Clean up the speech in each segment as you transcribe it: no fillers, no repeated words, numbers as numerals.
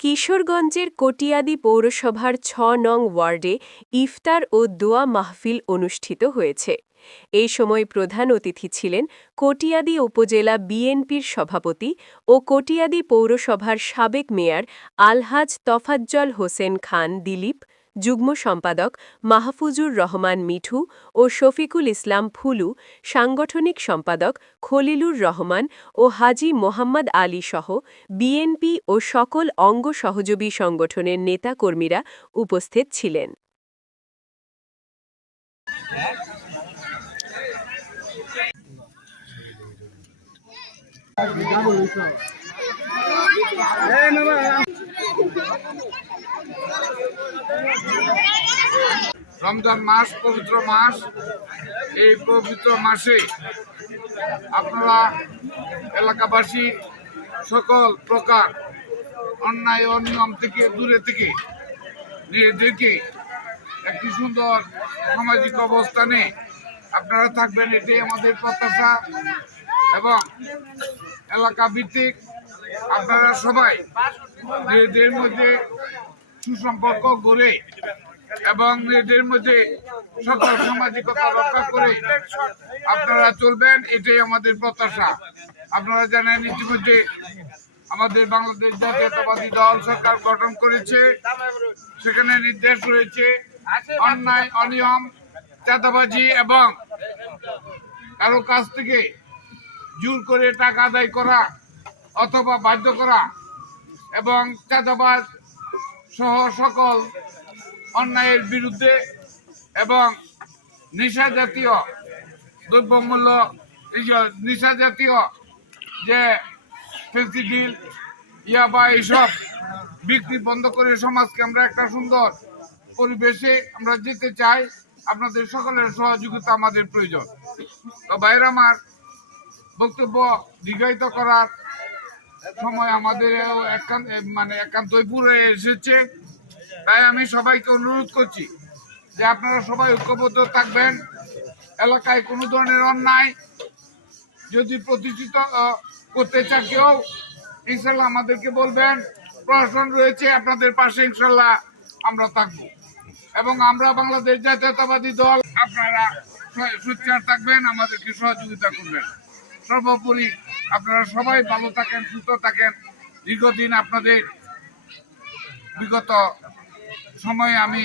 কিশোরগঞ্জের কটিয়াদী পৌরসভার ৬ নং ওয়ার্ডে ইফতার ও দোয়া মাহফিল অনুষ্ঠিত হয়েছে। এই সময় প্রধান অতিথি ছিলেন কটিয়াদী উপজেলা বিএনপির সভাপতি ও কটিয়াদী পৌরসভার সাবেক মেয়র আলহাজ তফাজ্জল হোসেন খান দিলীপ, যুগ্ম সম্পাদক মাহফুজুর রহমান মিঠু ও শফিকুল ইসলাম ফুলু, সাংগঠনিক সম্পাদক খলিলুর রহমান ও হাজী মোহাম্মদ আলী সহ বিএনপি ও সকল অঙ্গ সহযোগী সংগঠনের নেতাকর্মীরা উপস্থিত ছিলেন। রমজান মাস পবিত্র মাস। এই পবিত্র মাসে আপনারা এলাকাবাসী সকল প্রকার অন্যায় অনিয়ম থেকে দূরে থেকে নিজেদেরকে একটি সুন্দর সামাজিক অবস্থানে আপনারা থাকবেন, এটাই আমাদের প্রত্যাশা। এবং এলাকা ভিত্তিক আপনারা সবাই নিজেদের মধ্যে সুসম্পর্ক গড়ে এবং নিজেদের মধ্যে সকল সামাজিকতা রক্ষা করে আপনারা চলবেন, এটাই আমাদের প্রত্যাশা। আপনারা জানেন ইতিমধ্যে আমাদের বাংলাদেশ জাতীয়তাবাদী দল সরকার গঠন করেছে। সেখানে নির্দেশ রয়েছে অন্যায় অনিয়ম, চাঁদাবাজি এবং কারো কাছ থেকে জোর করে টাকা আদায় করা অথবা বাধ্য করা এবং চাঁদাবাজ সহ সকল অন্যায়ের বিরুদ্ধে এবং নেশা জাতীয় দ্রব্যমূল্য নেশা জাতীয় যে ফেন্সিডিল ইয়াবা এইসব বিক্রি বন্ধ করে সমাজকে আমরা একটা সুন্দর পরিবেশে আমরা যেতে চাই। আপনাদের সকলের সহযোগিতা আমাদের প্রয়োজন। তো বাইরে আমার বক্তব্য দীর্ঘায়িত করার সময় আমাদের একান্তই পুরে এসেছে। তাই আমি সবাইকে অনুরোধ করছি যে আপনারা সবাই ঐক্যবদ্ধ থাকবেন। এলাকায় কোনো ধরনের অন্যায় যদি প্রতিষ্ঠিত করতে চান কেউ, ইনশাল্লাহ আমাদেরকে বলবেন, প্রশাসন রয়েছে আপনাদের পাশে, ইনশাল্লাহ আমরা থাকবো। এবং আমরা বাংলাদেশ জাতীয়তাবাদী দল, আপনারা সোচ্চার থাকবেন, আমাদেরকে সহযোগিতা করবেন। সর্বোপরি আপনারা সবাই ভালো থাকেন, সুস্থ থাকেন। দীর্ঘদিন আপনাদের বিগত সময়ে আমি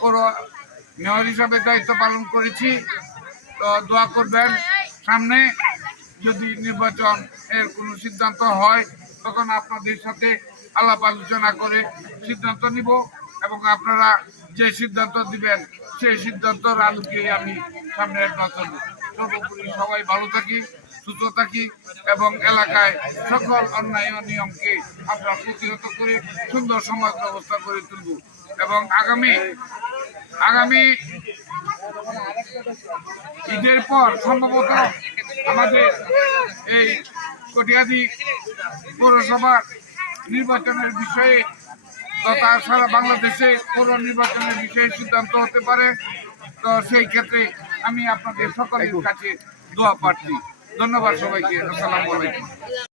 পুরো মেয়র হিসাবে দায়িত্ব পালন করেছি। তো দোয়া করবেন, সামনে যদি নির্বাচন এর কোনো সিদ্ধান্ত হয় তখন আপনাদের সাথে আলাপ আলোচনা করে সিদ্ধান্ত নিব এবং আপনারা যে সিদ্ধান্ত দিবেন সেই সিদ্ধান্তের আলোকে আমি সামনে নির্বাচন। সর্বোপরি সবাই ভালো থাকি, সুস্থ থাকি এবং এলাকায় সকল অন্যায় নিয়মকে আমরা প্রতিহত করে সুন্দর সমাজ ব্যবস্থা করে তুলব। এবং আগামী ঈদের পর সম্ভবত আমাদের এই কটিয়াদী পৌরসভার নির্বাচনের বিষয়ে তথা সারা বাংলাদেশে পৌর নির্বাচনের বিষয়ে সিদ্ধান্ত হতে পারে। তো সেই ক্ষেত্রে আমি আপনাদের সকলের কাছে দোয়া প্রার্থী। ধন্যবাদ সবাইকে। আসসালামু আলাইকুম।